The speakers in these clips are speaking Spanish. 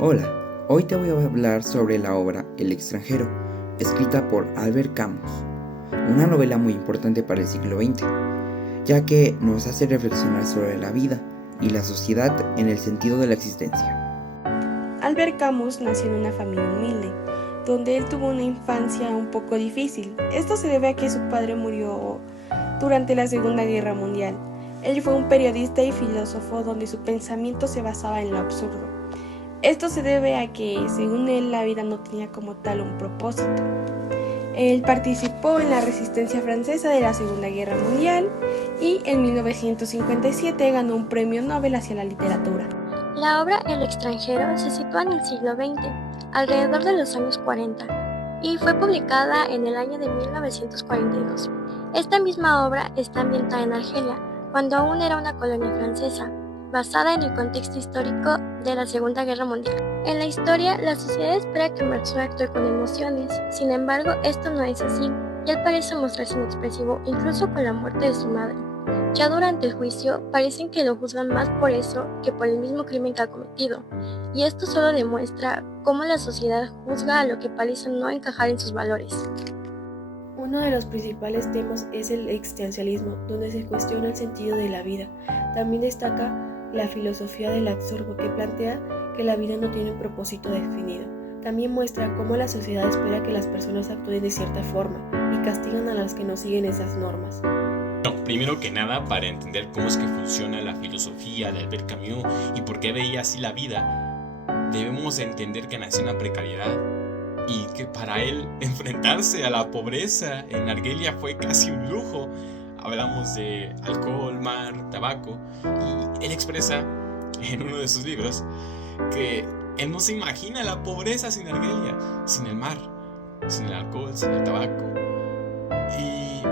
Hola, hoy te voy a hablar sobre la obra El extranjero, escrita por Albert Camus, una novela muy importante para el siglo XX, ya que nos hace reflexionar sobre la vida y la sociedad en el sentido de la existencia. Albert Camus nació en una familia humilde, donde él tuvo una infancia un poco difícil. Esto se debe a que su padre murió durante la Segunda Guerra Mundial. Él fue un periodista y filósofo donde su pensamiento se basaba en lo absurdo. Esto se debe a que, según él, la vida no tenía como tal un propósito. Él participó en la resistencia francesa de la Segunda Guerra Mundial y en 1957 ganó un premio Nobel hacia la literatura. La obra El extranjero se sitúa en el siglo XX, alrededor de los años 40, y fue publicada en el año de 1942. Esta misma obra está ambientada en Argelia, cuando aún era una colonia francesa, basada en el contexto histórico de la Segunda Guerra Mundial. En la historia, la sociedad espera que Meursault actúe con emociones, sin embargo, esto no es así, y él parece mostrarse inexpresivo incluso con la muerte de su madre. Ya durante el juicio, parecen que lo juzgan más por eso que por el mismo crimen que ha cometido, y esto solo demuestra cómo la sociedad juzga a lo que parece no encajar en sus valores. Uno de los principales temas es el existencialismo, donde se cuestiona el sentido de la vida. También destaca la filosofía del absurdo, que plantea que la vida no tiene un propósito definido. También muestra cómo la sociedad espera que las personas actúen de cierta forma y castigan a las que no siguen esas normas. Primero que nada, para entender cómo es que funciona la filosofía de Albert Camus y por qué veía así la vida, debemos entender que nació en la precariedad y que para él enfrentarse a la pobreza en Argelia fue casi un lujo. Hablamos de alcohol, mar, tabaco, y él expresa en uno de sus libros que él no se imagina la pobreza sin Argelia, sin el mar, sin el alcohol, sin el tabaco. Y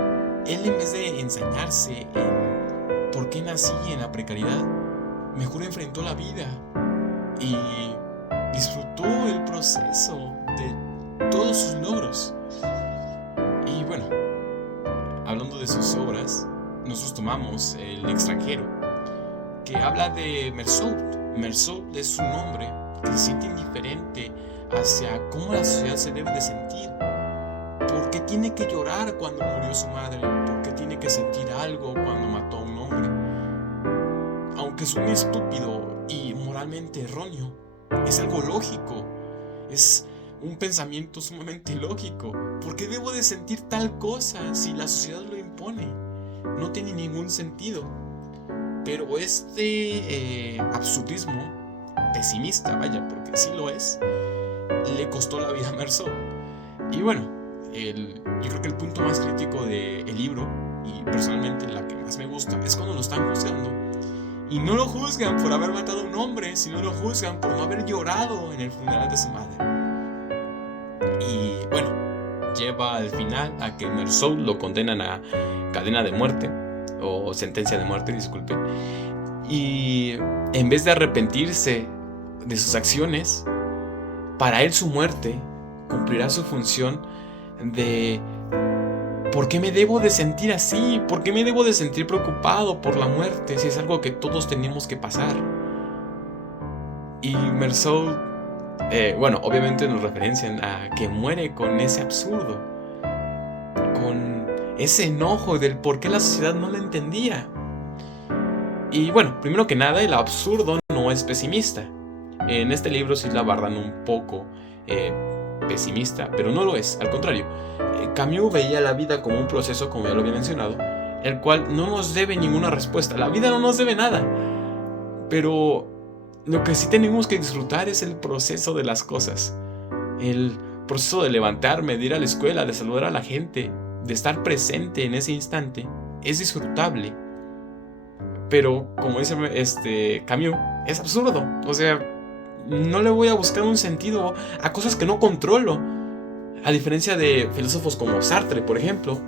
él, en vez de ensañarse en por qué nací en la precariedad, mejor enfrentó la vida y disfrutó el proceso de todos sus logros. Y bueno, hablando de sus obras, nosotros tomamos El extranjero, que habla de Meursault. Meursault es un hombre que se siente indiferente hacia cómo la sociedad se debe de sentir. ¿Por qué tiene que llorar cuando murió su madre? ¿Por qué tiene que sentir algo cuando mató a un hombre? Aunque suene estúpido y moralmente erróneo, es algo lógico. Es un pensamiento sumamente lógico. ¿Por qué debo de sentir tal cosa si la sociedad lo impone? No tiene ningún sentido. Pero este absurdismo pesimista, vaya, porque sí lo es, le costó la vida a Meursault. Y bueno, yo creo que el punto más crítico del libro, y personalmente la que más me gusta, es cuando lo están juzgando. Y no lo juzgan por haber matado a un hombre, sino lo juzgan por no haber llorado en el funeral de su madre. Y bueno, lleva al final a que Meursault lo condenan a cadena de muerte, o sentencia de muerte, disculpe. Y en vez de arrepentirse de sus acciones, para él su muerte cumplirá su función de ¿por qué me debo de sentir así? ¿Por qué me debo de sentir preocupado por la muerte si es algo que todos tenemos que pasar? Y Meursault, bueno, obviamente nos referencian a que muere con ese absurdo, con ese enojo del por qué la sociedad no lo entendía. Y bueno, primero que nada, el absurdo no es pesimista. En este libro sí la abordan un poco pesimista, pero no lo es, al contrario. Camus veía la vida como un proceso, como ya lo había mencionado, el cual no nos debe ninguna respuesta. La vida no nos debe nada, pero lo que sí tenemos que disfrutar es el proceso de las cosas. El proceso de levantarme, de ir a la escuela, de saludar a la gente, de estar presente en ese instante, es disfrutable. Pero, como dice Camus, es absurdo. O sea, no le voy a buscar un sentido a cosas que no controlo. A diferencia de filósofos como Sartre, por ejemplo,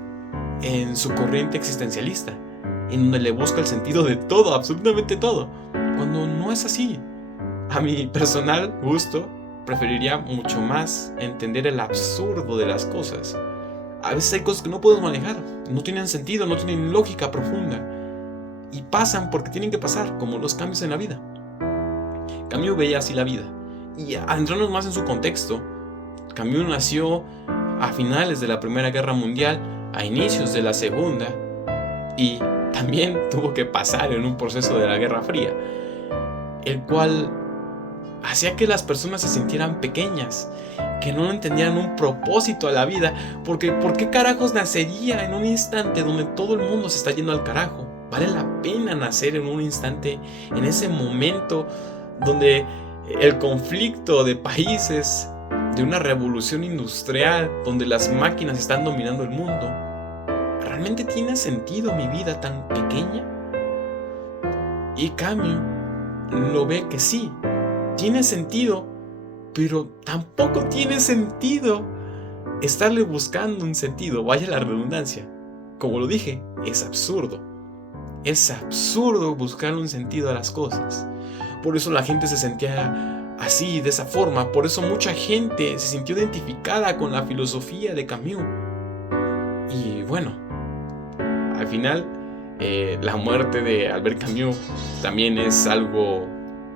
en su corriente existencialista, en donde le busca el sentido de todo, absolutamente todo, cuando no es así. A mi personal gusto, preferiría mucho más entender el absurdo de las cosas. A veces hay cosas que no puedo manejar, no tienen sentido, no tienen lógica profunda, y pasan porque tienen que pasar, como los cambios en la vida. Camus veía así la vida, Y adentrarnos más en su contexto, Camus nació a finales de la Primera Guerra Mundial, a inicios de la Segunda, y también tuvo que pasar en un proceso de la Guerra Fría, el cual hacía que las personas se sintieran pequeñas, que no entendían un propósito a la vida, porque ¿por qué carajos nacería en un instante donde todo el mundo se está yendo al carajo? Vale la pena nacer en un instante, en ese momento donde el conflicto de países, de una revolución industrial, donde las máquinas están dominando el mundo. ¿Realmente tiene sentido mi vida tan pequeña? Y Camus lo ve que sí, tiene sentido, pero tampoco tiene sentido estarle buscando un sentido, vaya la redundancia. Como lo dije, es absurdo. Es absurdo buscarle un sentido a las cosas. Por eso la gente se sentía así, de esa forma. Por eso mucha gente se sintió identificada con la filosofía de Camus. Y bueno, al final, la muerte de Albert Camus también es algo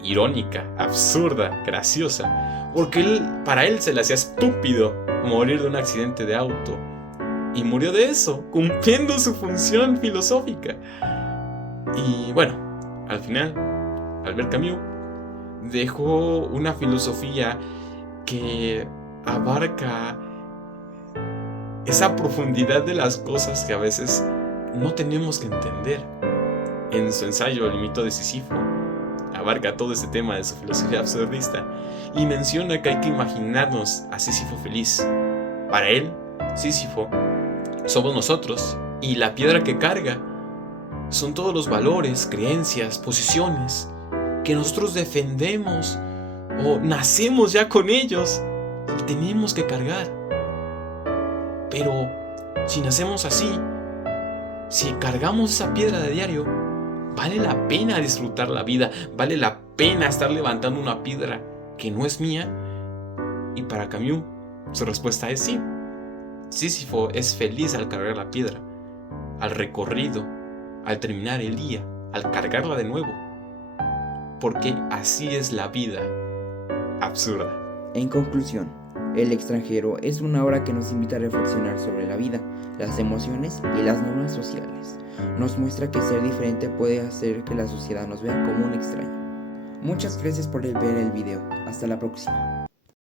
irónica, absurda, graciosa, porque para él se le hacía estúpido morir de un accidente de auto, y murió de eso, cumpliendo su función filosófica. Y bueno, al final, Albert Camus dejó una filosofía que abarca esa profundidad de las cosas que a veces no tenemos que entender. En su ensayo El mito de Sísifo abarca todo este tema de su filosofía absurdista y menciona que hay que imaginarnos a Sísifo feliz. Para él, Sísifo somos nosotros, y la piedra que carga son todos los valores, creencias, posiciones que nosotros defendemos o nacemos ya con ellos y tenemos que cargar. Pero si nacemos así, si cargamos esa piedra de diario, vale la pena disfrutar la vida, vale la pena estar levantando una piedra que no es mía. Y para Camus, su respuesta es sí. Sísifo es feliz al cargar la piedra, al recorrido, al terminar el día, al cargarla de nuevo, porque así es la vida absurda. En conclusión, El extranjero es una obra que nos invita a reflexionar sobre la vida, las emociones y las normas sociales. Nos muestra que ser diferente puede hacer que la sociedad nos vea como un extraño. Muchas gracias por ver el video. Hasta la próxima.